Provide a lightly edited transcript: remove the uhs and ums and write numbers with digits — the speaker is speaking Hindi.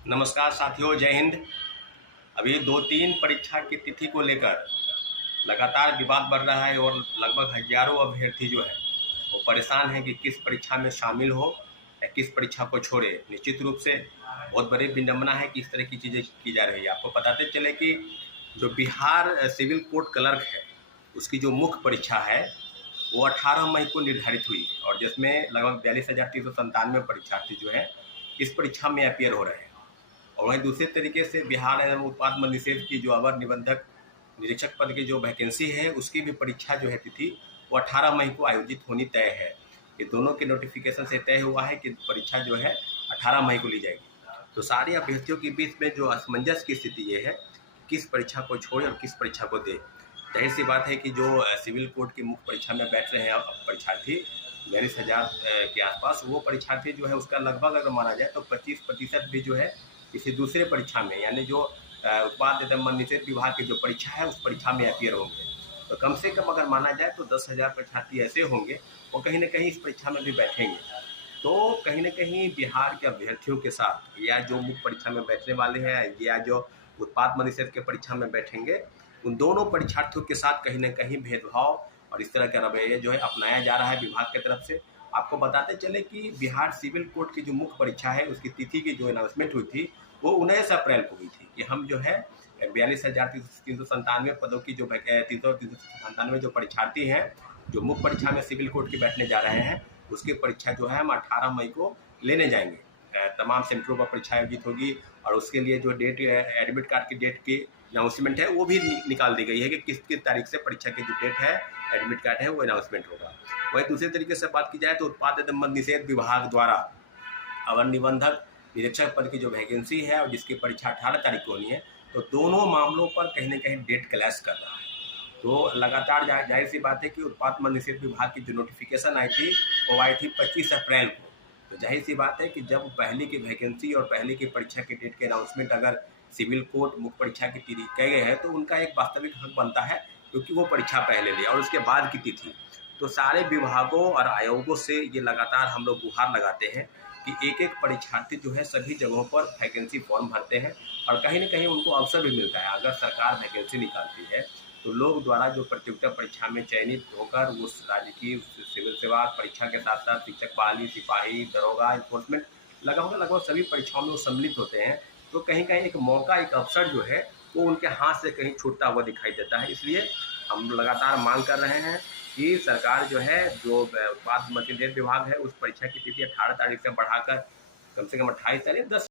नमस्कार साथियों, जय हिंद। अभी 2-3 परीक्षा की तिथि को लेकर लगातार विवाद बढ़ रहा है और लगभग हजारों अभ्यर्थी जो है वो परेशान हैं कि किस परीक्षा में शामिल हो या किस परीक्षा को छोड़े। निश्चित रूप से बहुत बड़ी विडंबना है कि इस तरह की चीज़ें की जा रही है। आपको बताते चले कि जो बिहार सिविल कोर्ट क्लर्क है उसकी जो मुख्य परीक्षा है वो 18 मई को निर्धारित हुई और जिसमें लगभग 42,397 परीक्षार्थी जो है इस परीक्षा में अपियर हो रहे हैं। और वहीं दूसरे तरीके से बिहार एवं उत्पाद मद निषेध की जो अवर निबंधक निरीक्षक पद की जो वैकेंसी है उसकी भी परीक्षा जो है तिथि वो 18 मई को आयोजित होनी तय है। ये दोनों के नोटिफिकेशन से तय हुआ है कि परीक्षा जो है 18 मई को ली जाएगी। तो सारे अभ्यर्थियों के बीच में जो असमंजस की स्थिति ये है किस परीक्षा को छोड़े और किस परीक्षा को दे। जाहिर सी बात है कि जो सिविल कोर्ट की मुख्य परीक्षा में बैठ रहे हैं परीक्षार्थी 42,000 के आसपास, वो परीक्षार्थी जो है उसका लगभग अगर माना जाए तो 25% भी जो है किसी दूसरे परीक्षा में यानी जो उत्पाद एवं मद निषेध विभाग की जो परीक्षा है उस परीक्षा में अपियर होंगे। तो कम से कम अगर माना जाए तो 10,000 परीक्षार्थी ऐसे होंगे वो कहीं ना कहीं इस परीक्षा में भी बैठेंगे। तो कहीं ना कहीं बिहार के अभ्यर्थियों के साथ या जो मुख्य परीक्षा में बैठने वाले हैं या जो उत्पाद मद निषेध के परीक्षा में बैठेंगे उन दोनों परीक्षार्थियों के साथ कहीं ना कहीं भेदभाव और इस तरह का रवैया जो है अपनाया जा रहा है विभाग की तरफ से। आपको बताते चले कि बिहार सिविल कोर्ट की जो मुख्य परीक्षा है उसकी तिथि की जो अनाउंसमेंट हुई थी वो 19 अप्रैल को हुई थी कि हम जो है 42,397 पदों की जो 397 जो परीक्षार्थी हैं जो मुख्य परीक्षा में सिविल कोर्ट की बैठने जा रहे हैं उसकी परीक्षा जो है हम 18 मई को लेने जाएंगे। तमाम सेंटरों पर परीक्षा आयोजित होगी और उसके लिए जो डेट एडमिट कार्ड की डेट की अनाउंसमेंट है वो भी निकाल दी गई है कि किस किस तारीख से परीक्षा की जो डेट है एडमिट कार्ड है वो अनाउंसमेंट होगा। वही दूसरे तरीके से बात की जाए तो उत्पाद एवं मद निषेध विभाग द्वारा अवर निबंधक निरीक्षक पद की जो वैकेंसी है और जिसकी परीक्षा 18 तारीख को होनी है, तो दोनों मामलों पर कहीं ना कहीं डेट क्लैश कर रहा है। तो लगातार जाहिर सी बात है कि उत्पाद मद निषेध विभाग की जो नोटिफिकेशन आई थी वो आई थी 25 अप्रैल को। तो जाहिर सी बात है कि जब पहले की वैकेंसी और पहले की परीक्षा की डेट के अनाउंसमेंट अगर सिविल कोर्ट मुख्य परीक्षा की तिथि कह गए हैं तो उनका एक वास्तविक हक बनता है क्योंकि वो परीक्षा पहले ली और उसके बाद की तिथि। तो सारे विभागों और आयोगों से ये लगातार हम लोग गुहार लगाते हैं कि एक एक परीक्षार्थी जो है सभी जगहों पर वैकेंसी फॉर्म भरते हैं और कहीं ना कहीं उनको अवसर भी मिलता है। अगर सरकार वैकेंसी निकालती है तो लोग द्वारा जो प्रतियोगिता परीक्षा में चयनित होकर उस राज्य की सिविल सेवा परीक्षा के साथ साथ शिक्षक बहाली, सिपाही, दरोगा, इन्फोर्समेंट लगभग सभी परीक्षाओं में वो सम्मिलित होते हैं। तो कहीं कहीं एक मौका, एक अवसर जो है वो उनके हाथ से कहीं छूटता हुआ दिखाई देता है। इसलिए हम लगातार मांग कर रहे हैं कि सरकार जो है जो उत्पाद मद निषेध विभाग है उस परीक्षा की तिथि 18 तारीख से बढ़ाकर कम से कम 28 तारीख 10